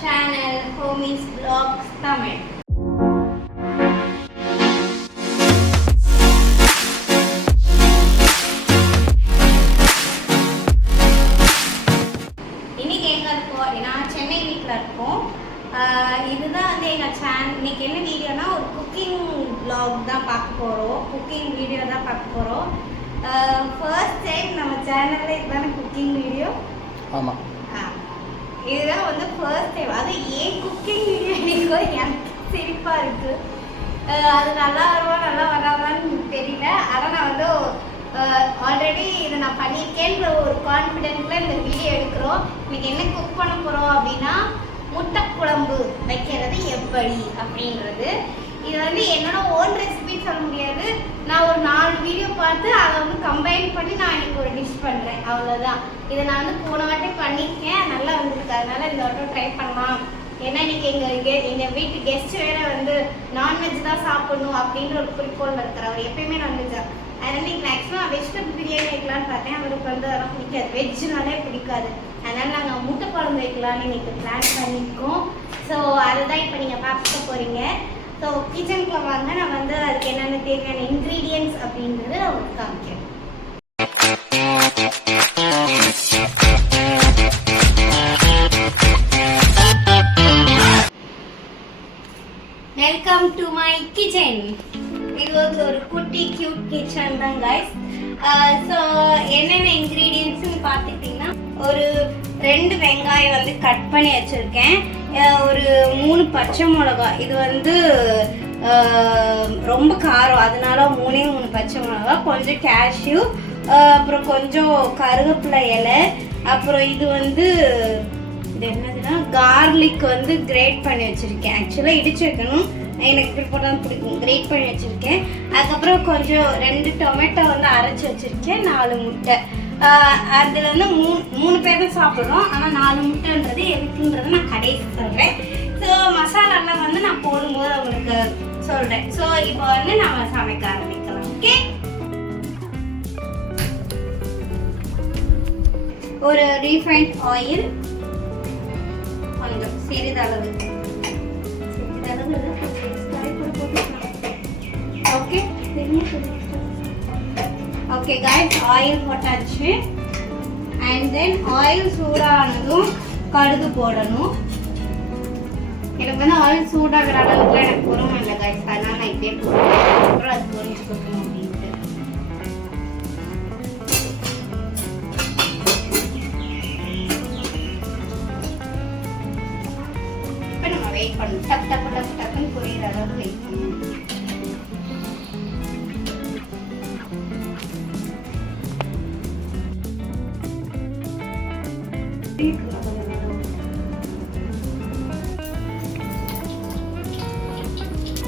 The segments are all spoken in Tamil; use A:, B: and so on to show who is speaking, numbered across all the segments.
A: channel Homies Vlogs Tamil. சிரிப்பாக இருக்குது அது நல்லா வருமா நல்லா வராதான்னு தெரியல. ஆனால் நான் வந்து ஆல்ரெடி இதை நான் பண்ணியிருக்கேன்ற ஒரு கான்ஃபிடென்ட்டில் இந்த வீடியோ எடுக்கிறோம். இன்னைக்கு என்ன குக் பண்ண போகிறோம் அப்படின்னா முட்டை குழம்பு வைக்கிறது எப்படி அப்படின்றது. இது வந்து என்னோட ஓன் ரெசிபி சொல்ல முடியாது. நான் ஒரு நாலு வீடியோ பார்த்து அதை வந்து கம்பைன் பண்ணி நான் இன்னைக்கு ஒரு டிஷ் பண்ணுறேன் அவ்வளோதான் இதை நான் வந்து போன வாட்டி பண்ணியிருக்கேன். நல்லா வந்திருக்கு அதனால இந்த வாட்டம் ட்ரை பண்ணலாம். ஏன்னா இன்னைக்கு எங்கள் கெ எங்கள் வீட்டு கெஸ்ட் வேற வந்து நான்வெஜ் தான் சாப்பிடணும் அப்படின்ற ஒரு குறிக்கோள் இருக்கிற அவர் எப்பயுமே நான்வெஜ் தான். அதனால இன்னைக்கு மேக்ஸிமம் வெஜிடபிள் பிரியாணி வைக்கலாம்னு பார்த்தேன். அவருக்கு வந்து அதெல்லாம் பிடிக்காது. வெஜ்னாலே பிடிக்காது. அதனால நாங்கள் முட்டை குழம்பு வைக்கலாம்னு இன்னைக்கு பிளான் பண்ணியிருக்கோம் ஸோ அதுதான் இப்போ நீங்கள் பார்க்க போகிறீங்க ஸோ கிச்சனுக்குள்ள வாங்க. நான் வந்து அதுக்கு என்னென்ன தேவையான இன்க்ரீடியன்ஸ் அப்படின்றது நான் காமிக்கிறேன். வெல்கம் டு மை கிச்சன் இது வந்து ஒரு குட்டி கியூட் கிச்சன் தான் கைஸ் ஸோ என்னென்ன இன்க்ரீடியன்ட்ஸ்னு பார்த்துக்கிட்டிங்கன்னா ஒரு ரெண்டு வெங்காயம் வந்து கட் பண்ணி வச்சுருக்கேன். ஒரு மூணு பச்சை மிளகா. இது வந்து ரொம்ப காரம். அதனால மூணே மூணு பச்சை மிளகா கொஞ்சம் கேஷ்யூ அப்புறம் கொஞ்சம் கருவேப்பிலை இலை அப்புறம் இது வந்து இது என்னதுன்னா கார்லிக் வந்து கிரேட் பண்ணி வச்சுருக்கேன். ஆக்சுவலாக இடிச்சு வைக்கணும் எனக்கு இப்படி போட்டால் பிடிக்கும். கிரேட் பண்ணி வச்சுருக்கேன். அதுக்கப்புறம் கொஞ்சம் ரெண்டு டொமேட்டோ வந்து அரைச்சி வச்சுருக்கேன். நாலு முட்டை. அதில் வந்து மூணு மூணு பேர் தான் சாப்பிட்றோம். ஆனால் நாலு முட்டைன்றது எதுக்குன்றதை நான் கடைசி சொல்கிறேன் ஸோ மசாலாலாம் வந்து நான் போடும்போது உங்களுக்கு சொல்கிறேன் ஸோ இப்போ வந்து நம்ம சமைக்க ஆரம்பிக்கலாம். ஓகே ஒரு ரீஃபைண்ட் ஆயில் கொஞ்சம் சிறிதளவு சிறிதளவு ஓகே ஓகே காய்ஸ் ஆயில் போட்டாச்சு. அண்ட் தென் ஆயில் சூடானதும் கடுகு போடணும். எனக்கு வந்து ஆயில் சூடாகிற அளவுக்கு எனக்கு பொறுமை இல்லை கைஸ் அதனால நான் இப்படியே போடுறேன். அது பொரிஞ்சு கொடுக்கணும் அப்படின்ட்டு. இப்போ நம்ம வெயிட் பண்ணணும். டக் டக்கு டக் டக்குன்னு புரியுற அளவுக்கு வைக்கணும்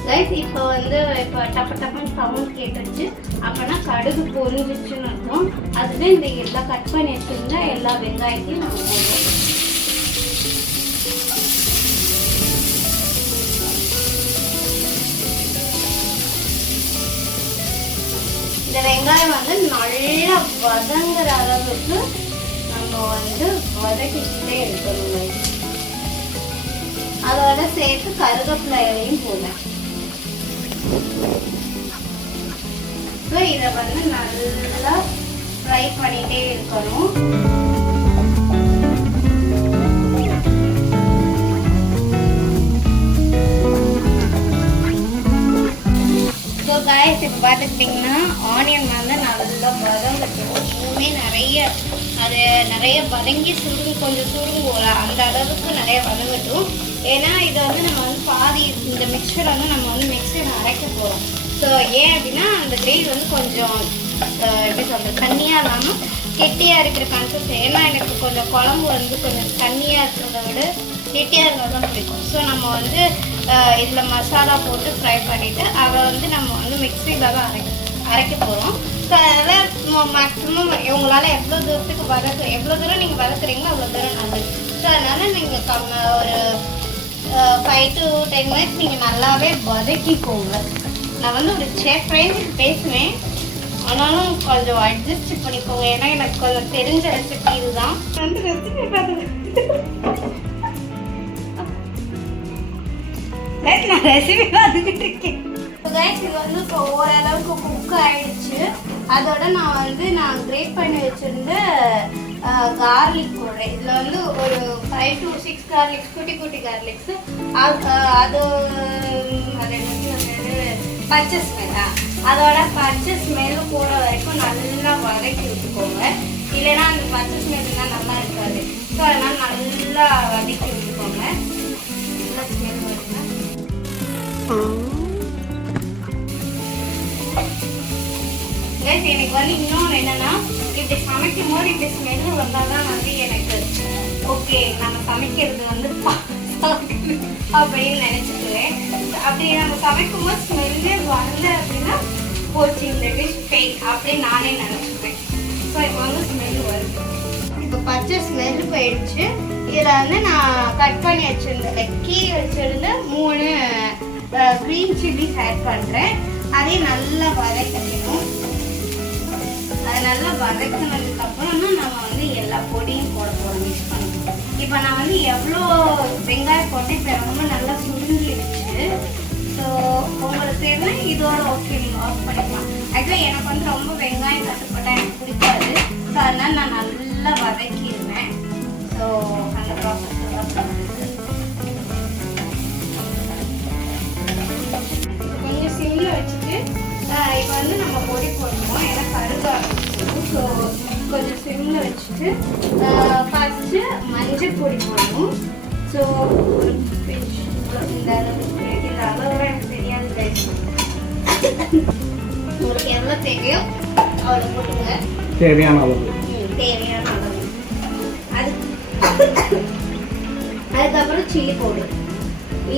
A: கைஸ் இப்போ வந்து இப்போ டப்பு டப்புன்னு சவுண்ட் கேட்டுருச்சு. அப்போனா கடுகு பொரிஞ்சிச்சுன்னு அர்த்தம். அதில் இந்த எல்லாம் கட் பண்ணி வச்சிருந்தா எல்லா வெங்காயத்தையும் நம்ம போடுவோம். இந்த வெங்காயம் வந்து நல்லா வதங்குற அளவுக்கு நம்ம வந்து வதக்கிக்கிட்டே இருக்கணும் அதோட சேர்த்து கருவேப்பிலை இலையும் போடலாம் இதை வந்து நல்லா ஃப்ரை பண்ணிட்டே இருக்கணும். காய்ஸ் ஆனியன் வந்து நல்லா வதங்கட்டும் இன்னுமே நிறைய அது நிறைய வதங்கி சுருங்கு கொஞ்சம் சுருங்கும்ல அந்த அளவுக்கு நிறைய வதங்கட்டும் ஏன்னா இதை வந்து நம்ம வந்து பாதி இந்த மிக்சரை வந்து நம்ம வந்து மிக்சர் அரைக்க போகிறோம் ஸோ ஏன் அப்படின்னா அந்த கிரேவி வந்து கொஞ்சம் அஹ், எப்படி சொல்கிறது தண்ணியாக இல்லாமல் கெட்டியாக இருக்கிற கான்செப்ட் ஏன்னா எனக்கு கொஞ்சம் குழம்பு வந்து கொஞ்சம் தண்ணியாக இருக்கிறத விட கெட்டியாக இருந்தால் தான் பிடிக்கும். ஸோ நம்ம வந்து இதில் மசாலா போட்டு ஃப்ரை பண்ணிவிட்டு அதை வந்து நம்ம வந்து மிக்சியில் தான் அரைக்க அரைக்க போகிறோம் ஸோ அதனால் மேக்ஸிமம் உங்களால் எவ்வளோ தூரத்துக்கு வதக்கு எவ்வளோ தூரம் நீங்கள் வதக்குறீங்களோ அவ்வளோ தூரம் நல்லது. ஸோ அதனால் நீங்கள் கம் ஒரு ஃபைவ் டு டென் மினிட்ஸ் நீங்கள் நல்லாவே வதக்கிக்கோங்க. நான் வந்து ஒரு செஃப் ரேஞ்சுக்கு பேசுவேன். ஆனாலும் கொஞ்சம் அட்ஜஸ்ட் பண்ணிக்கோங்க. ஏன்னா எனக்கு கொஞ்சம் தெரிஞ்ச ரெசிபி இதுதான். வந்து ரெசிபி பார்த்து ரெசிபி பார்த்துக்கிட்டு இருக்கேன். இது வந்து இப்போ ஓரளவுக்கு குக் ஆயிடுச்சு. அதோட நான் வந்து நான் கிரேட் பண்ணி வச்சிருந்த கார்லிக் போடுறேன். இதில் வந்து ஒரு ஃபைவ் டு சிக்ஸ் கார்லிக்ஸ் குட்டி குட்டி கார்லிக்ஸ் அது அது பச்சை ஸ்மெல்லா அதோட பச்சை ஸ்மெல் போகிற வரைக்கும் நல்லா வதக்கி விட்டுக்கோங்க. இல்லைன்னா அந்த பச்சை ஸ்மெல்லாம் நல்லா இருக்காது. ஸோ அதனால் நல்லா வதக்கி விட்டுக்கோங்க. நல்லா ஸ்மெல் எனக்கு வந்து இன்னொன்று என்னன்னா இப்படி சமைக்கும் போது இப்படி ஸ்மெல் வந்தால் தான் வந்து எனக்கு ஓகே நம்ம சமைக்கிறது வந்து அப்படின்னு நினச்சிக்குவேன். அப்படி நம்ம சமைக்கும் போது ஸ்மெல்லே வரல அப்படின்னா போச்சு இந்த டிஷ் ஃபேக் அப்படின்னு நானே நினச்சிப்பேன். ஸோ இப்போ வந்து ஸ்மெல் வருது. இப்போ பச்சை ஸ்மெல் போயிடுச்சு. இதில் வந்து நான் கட் பண்ணி வச்சுருந்தேன் லைக் கீரி வச்சிருந்த மூணு க்ரீன் சில்லிஸ் ஆட் பண்ணுறேன் அதையும் நல்லா வதக்கணும். அதை நல்லா வதக்கினதுக்கு அப்புறம் நம்ம வந்து எல்லா பொடியும் போட போகிறோம் மிக்ஸ் பண்ணுவோம் இப்போ நான் வந்து எவ்வளோ வெங்காயம் போட்டு இப்போ ரொம்ப நல்லா சுருங்கிடுச்சு ஸோ உங்களுக்கு தேவை இதோட ஓகே நீங்கள் ஆஃப் பண்ணிக்கலாம் ஆக்சுவலாக எனக்கு வந்து ரொம்ப வெங்காயம் கட்டுப்பட்டால் எனக்கு பிடிக்காது ஸோ அதனால நான் நல்லா வதக்கிடுவேன் ஸோ அந்த ப்ராசஸ் எல்லாம் கொஞ்சம் சிம்மில் வச்சுட்டு இப்போ வந்து நம்ம பொடி போடணும் ஏன்னா கருக ஆரம்பிச்சிடும் ஸோ கொஞ்சம் சிம்மில் வச்சுட்டு ஃபஸ்ட்டு மஞ்சள் பொடி போடணும். ஸோ ஒரு இந்த அளவுக்கு உங்களுக்கு எவ்வளோ தேவையோ அவ்வளோ
B: போட்டுங்க தேவையான அளவு. தேவையான அளவு. அது
A: அதுக்கப்புறம் சில்லி பவுடர்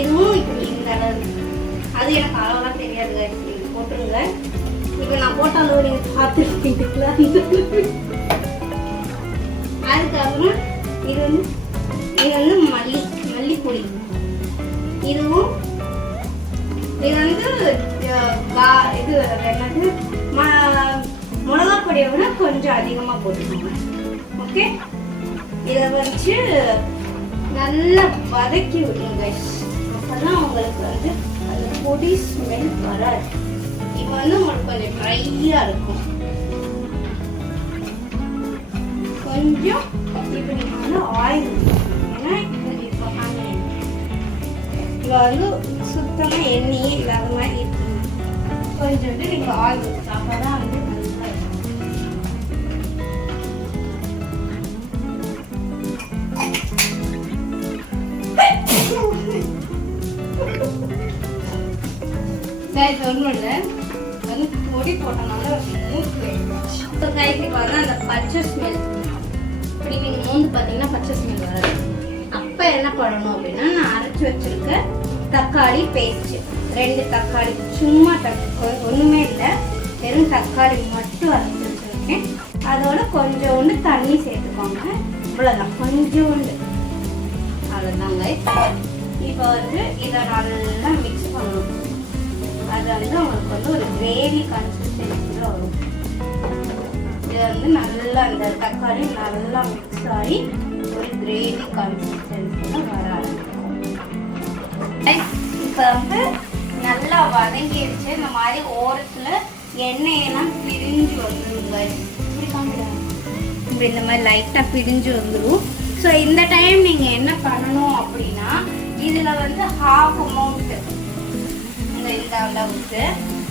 A: இதுவும் இப்படி இந்த அளவு அது எனக்கு அளவெல்லாம் தெரியாது guys. நீங்க போட்டுருங்க. இப்போ நான் போட்ட அளவு நீங்கள் பார்த்துருப்பீங்களா அதுக்கப்புறம் இது வந்து இது வந்து மல்லி மல்லிப்பொடி. இதுவும் இது வந்து இது என்னது ம- மிளகா பொடியை விட கொஞ்சம் அதிகமாக போட்டுக்கோங்க ஓகே இதை வச்சு நல்லா வதக்கி விடுங்க guys. அப்பதான் உங்களுக்கு வந்து அந்த பொடி ஸ்மெல் வராது இப்போ வந்து உங்களுக்கு கொஞ்சம் ட்ரையாக இருக்கும் கொஞ்சம் இப்போ நீங்கள் வந்து ஆயில் ஏன்னா இப்போ வந்து சுத்தமா எண்ணெயே இல்லாத மாதிரி இருக்கணும் வந்து நீங்க ஆயில் அப்பதான் வந்து நல்லா இருக்கும் வந்து பொடி போட்டனால மூக்கு போயிடுச்சு. So அந்த பச்சை ஸ்மெல் இப்படி நீங்க மூந்து பச்சை ஸ்மெல் வராது அப்ப என்ன பண்ணணும் அப்படின்னா நான் அரைச்சு வச்சிருக்க தக்காளி பேஸ்ட் ரெண்டு தக்காளி சும்மா தக்காளி ஒன்றுமே இல்லை. வெறும் தக்காளி மட்டும் அரைச்சு அதோட கொஞ்சோண்டு தண்ணி சேர்த்துக்கோங்க. இவ்வளோதான் கொஞ்சோண்டு. அவ்வளோதாங்க இப்போ வந்து இதை நல்லா மிக்ஸ் பண்ணணும். அது வந்து உங்களுக்கு வந்து ஒரு கிரேவி கன்சிஸ்டன்சியில் வரும். இதை வந்து நல்லா அந்த தக்காளி நல்லா மிக்ஸ் ஆகி ஒரு கிரேவி கன்சிஸ்டன்சியில் வர ஆரம்பிக்கும். இப்போ வந்து நல்லா வதங்கிடுச்சு இந்த மாதிரி ஓரத்தில் எண்ணெயெல்லாம் பிரிஞ்சு வந்துருங்க இப்படி இப்படி இந்த மாதிரி லைட்டாக பிரிஞ்சு வந்துடும் ஸோ இந்த டைம் நீங்கள் என்ன பண்ணணும் அப்படின்னா இதில் வந்து ஹாஃப் அமௌண்ட் இந்த இந்த அளவுக்கு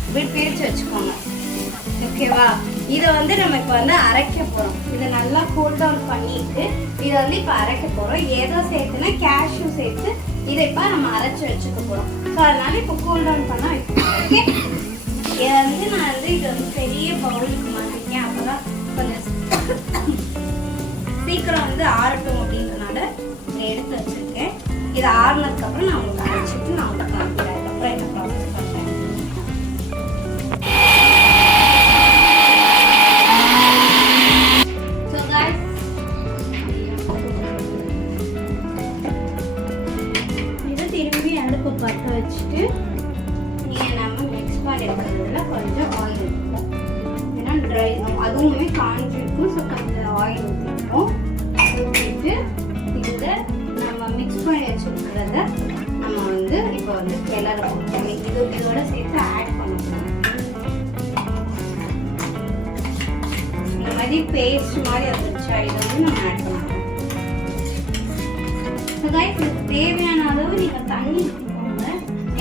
A: இப்படி பிரித்து வச்சுக்கோங்க. ஓகேவா இதை வந்து நம்ம இப்போ வந்து அரைக்க போகிறோம் இதை நல்லா கூல் டவுன் பண்ணிட்டு இதை வந்து இப்போ அரைக்க போகிறோம் ஏதோ சேர்த்துனா கேஷ்யூ சேர்த்து இதை இப்போ நம்ம அரைச்சி வச்சுக்க போகிறோம் ஸோ அதனால இப்போ கூல் டவுன் பண்ண வைக்கணும் ஓகே இதை வந்து நான் வந்து இது வந்து பெரிய பவுலுக்கு மாற்றிருக்கேன் அப்போ தான் கொஞ்சம் சீக்கிரம் வந்து ஆறட்டும் அப்படின்றனால இதை எடுத்து வச்சிருக்கேன். இதை ஆறுனதுக்கப்புறம் நான் உங்களுக்கு அரைச்சிட்டு மாதிரி பேஸ்ட் மாதிரி வந்துருச்சு இதை வந்து நம்ம ஆட் பண்ண போகிறோம் இதுக்கு தேவையான அளவு நீங்கள் தண்ணி ஊற்றிக்கோங்க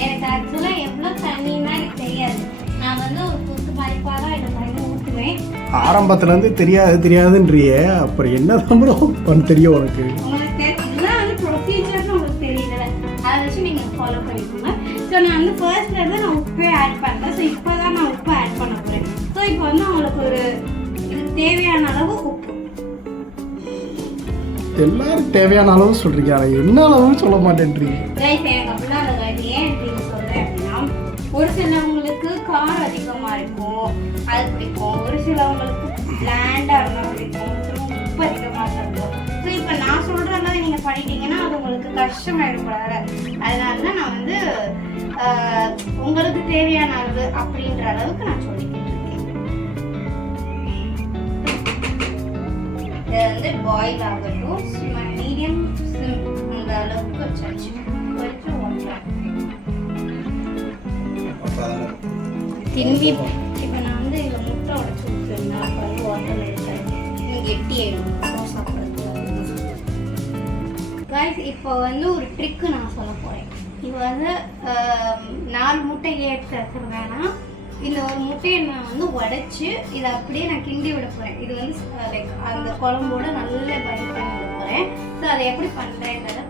A: எனக்கு ஆக்சுவலாக எவ்வளோ தண்ணின்னா எனக்கு தெரியாது. நான் வந்து ஒரு புது பைப்பாக தான் இதை தண்ணி ஊற்றுவேன்
B: ஆரம்பத்துலேருந்து தெரியாது தெரியாதுன்றியே. அப்புறம் என்ன பண்ண தெரியும் உனக்கு?
A: இதெல்லாம் வந்து ப்ரொசீஜர்னு உங்களுக்கு தெரியல அதை வச்சு நீங்கள் ஃபாலோ பண்ணிக்கோங்க. ஸோ நான் வந்து ஃபர்ஸ்ட்ல இருந்து நான் உப்பே ஆட் பண்ணுறேன் ஸோ இப்போ தான் நான் உப்பு ஆட் பண்ண போகிறேன் ஸோ இப்போ வந்து உங்களுக்கு ஒரு தேவையான அளவு உப்பு.
B: எல்லாரும் தேவையான அளவு சொல்றீங்க. ஆனால் என்ன அளவுன்னு சொல்ல மாட்டேன்றீங்க.
A: ரைஸ் எனக்கு அப்படிலாம் இல்லை guys. ஏன் இப்படி அப்படின்னா ஒரு சிலவங்களுக்கு காரம் அதிகமாக இருக்கும் அது பிடிக்கும். ஒரு சிலவங்களுக்கு பிளாண்டாக இருந்தால் பிடிக்கும். உப்பு அதிகமாக இருக்கும் ஸோ இப்போ நான் சொல்கிற மாதிரி நீங்கள் பண்ணிட்டீங்கன்னா அது உங்களுக்கு கஷ்டமாயிடக்கூடாது. அதனால தான் நான் வந்து ஆஹ், உங்களுக்கு தேவையான அளவு அப்படின்ற அளவுக்கு நான் சொல்லிக்கிட்டு இது வந்து பாயில் ஆகட்டும். மீடியம் சிம் அந்த அளவுக்கு வச்சாச்சு வச்சு திரும்பி இப்போ நான் வந்து இதில் முட்டை உடச்சி ஊற்றுருந்தேன் அப்போ வந்து வாட்டர் இருக்காது இன்னும் கெட்டி ஆயிடும். சாப்பிட்றது காய்ஸ் இப்போ வந்து ஒரு ட்ரிக்கு நான் சொல்ல போகிறேன் இப்போ வந்து நாலு முட்டை எடுத்து வேணாம் இந்த ஒரு முட்டையை நான் வந்து உடைச்சு இதை அப்படியே நான் கிண்டி விட போகிறேன் இது வந்து லைக் அந்த குழம்போட நல்லா பயன் பண்ணி விட போகிறேன் ஸோ அதை எப்படி பண்ணுறேன்றதை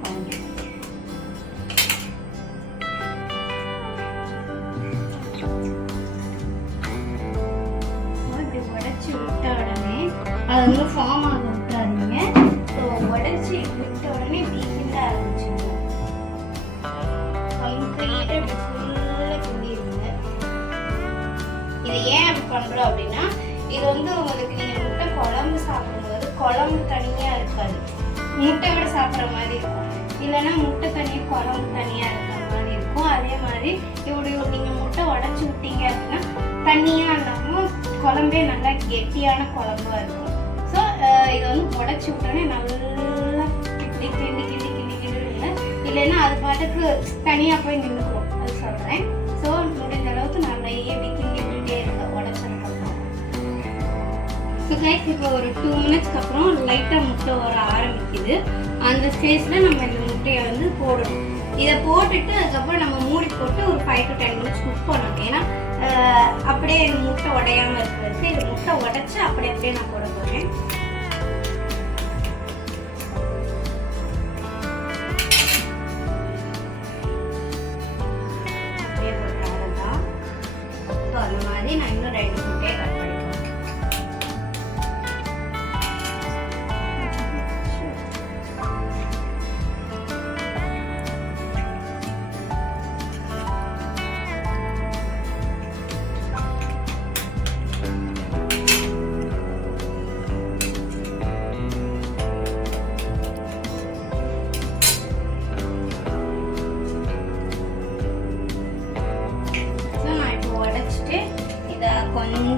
A: தண்ணியாக இல்லாமல் குழம்பே நல்லா கெட்டியான குழம்பா இருக்கும். ஸோ இதை வந்து உடச்சி விட்டோன்னே நல்லா கிண்டி கிண்டி கிண்டி கிண்டி கிண்டிடுங்க இல்லைன்னா அது பாட்டுக்கு தனியாக போய் நின்றுக்கும். அது சொல்கிறேன் ஸோ முடிஞ்ச அளவுக்கு நிறைய இப்படி கிண்டி விட்டுட்டே இருங்க உடச்சதுக்கப்புறம். ஸோ கைஸ் இப்போ ஒரு டூ மினிட்ஸ்க்கு அப்புறம் லைட்டாக முட்டை வர ஆரம்பிக்குது. அந்த ஸ்டேஜில் நம்ம இந்த முட்டையை வந்து போடணும். இதை போட்டுட்டு அதுக்கப்புறம் நம்ம மூடி போட்டு ஒரு five to ten minutes cook பண்ணணும். ஏன்னா அப்படியே முட்டை உடையாமல் இருக்கிறதுக்கு இது முட்டை உடைச்சி அப்படியே அப்படியே நான் போட போகிறேன்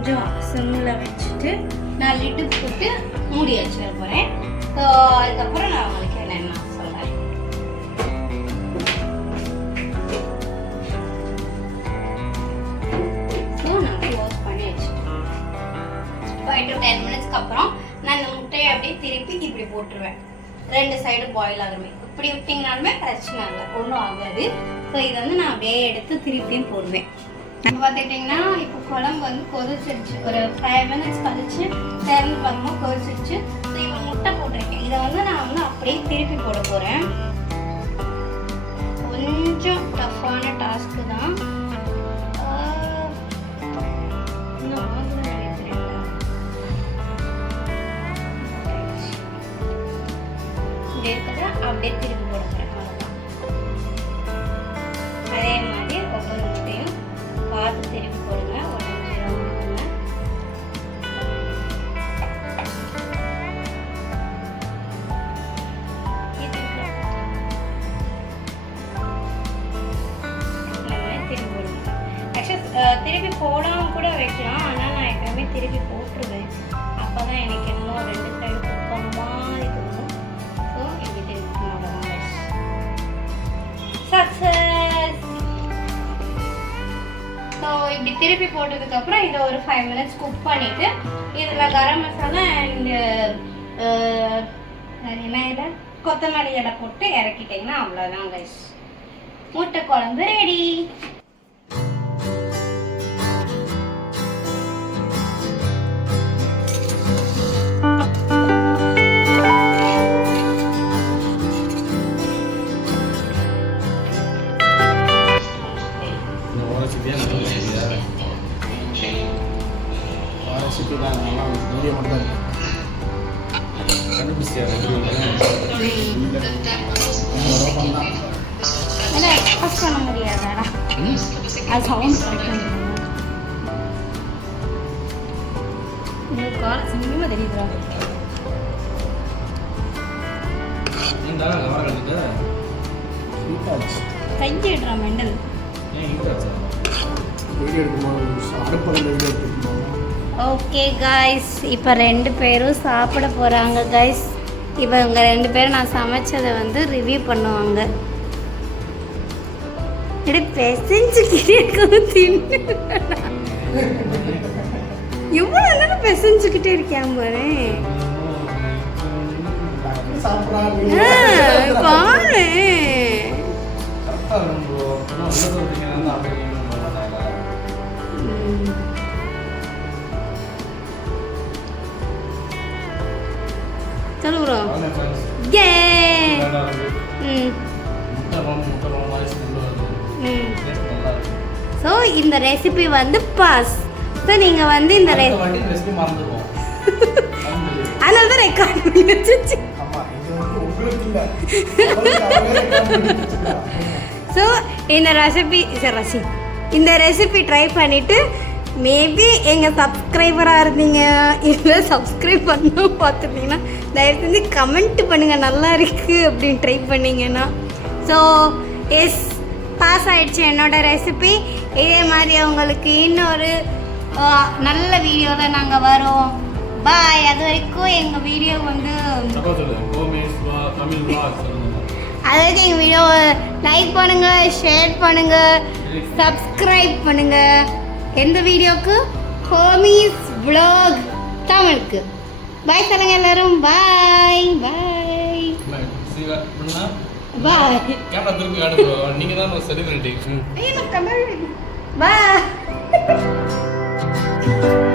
A: கொஞ்சம் சிம்மில் வச்சுட்டு நான் லிட்டு போட்டு மூடி வச்சுக்க போகிறேன் ஸோ அதுக்கப்புறம் நான் உங்களுக்கு என்னென்ன சொல்கிறேன் ஸோ நான் க்ளோஸ் பண்ணி வச்சுட்டேன். ஃபைவ் டு டென் மினிட்ஸ்க்கு அப்புறம் நான் இந்த முட்டையை அப்படியே திருப்பி இப்படி போட்டுருவேன். ரெண்டு சைடு பாயில் ஆகுமே இப்படி விட்டிங்கனாலுமே பிரச்சனை இல்லை. ஒன்றும் ஆகாது. ஸோ இதை வந்து நான் அப்படியே எடுத்து திருப்பியும் போடுவேன். பார்த்துக்கிட்டிங்கன்னா இப்போ குழம்பு வந்து கொதிச்சிருச்சு. ஒரு ஃபைவ் மினிட்ஸ் கழிச்சு திறந்து பார்க்கும்போது கொதிச்சிருச்சு. ஸோ இப்போ முட்டை போட்டிருக்கேன். இதை வந்து நான் வந்து அப்படியே திருப்பி போட போகிறேன் கொஞ்சம் டஃப்பான டாஸ்க்கு தான். அப்படியே திருப்பி போட பார்த்து திருப்பி போட்டதுக்கப்புறம் இதை ஒரு ஃபைவ் மினிட்ஸ் குக் பண்ணிவிட்டு இதில் கரம் மசாலா அண்டு என்ன இதை? கொத்தமல்லி இலை போட்டு இறக்கிட்டிங்கன்னா அவ்வளோதான் கைஸ் முட்டை குழம்பு ரெடி பண்ணலாம் பண்ண முடியாதாடா அது சவுண்ட் கிடைக்கும் தெரியுதுடா கையிடுறா மெண்டல் ஓகே காய்ஸ் இப்போ ரெண்டு பேரும் சாப்பிட போகிறாங்க காய்ஸ் இவங்க ரெண்டு பேரும் நான் சமைச்சதை வந்து ரிவ்யூ பண்ணுவாங்க. இப்படி பெசஞ்சுக்கிட்டே இருக்கும் தின்னு எவ்வளோ நேரம் பெசஞ்சுக்கிட்டே இருக்கேன் பாரு. பாரு. டேஸ்ட் நல்லா இருக்கு ஸோ இந்த ரெசிபி வந்து பாஸ் ஸோ நீங்கள் வந்து இந்த ரெ ரெசிபி அதனால தான் ரெக்கார்ட் பண்ணி வந்து ஸோ இந்த ரெசிபி சரி ரசி. இந்த ரெசிபி ட்ரை பண்ணிவிட்டு மேபி எங்கள் சப்ஸ்கிரைபராக இருந்தீங்க. இல்லை சப்ஸ்கிரைப் பண்ண பார்த்துருந்தீங்கன்னா தயவு செஞ்சு கமெண்ட் பண்ணுங்கள் நல்லா இருக்குது அப்படின்னு ட்ரை பண்ணீங்கன்னா. ஸோ எஸ் பாஸ் ஆயிடுச்சு என்னோட ரெசிபி இதே மாதிரி உங்களுக்கு இன்னொரு நல்ல வீடியோவில் நாங்கள் வரோம். பாய் அது வரைக்கும் எங்கள் வீடியோ வந்து தப்பா சொல்லு கோமேஸ் வா தமிழ் vlog சொல்லுங்க. அதாவது எங்கள் வீடியோவை லைக் பண்ணுங்கள் ஷேர் பண்ணுங்கள் சப்ஸ்கிரைப் பண்ணுங்கள் எந்த வீடியோவுக்கு ஹோமிஸ் வ்ளாக் தமிழுக்கு. பாய் சொல்லுங்க எல்லாரும். பாய் பாய் பாய் நீங்க பாய்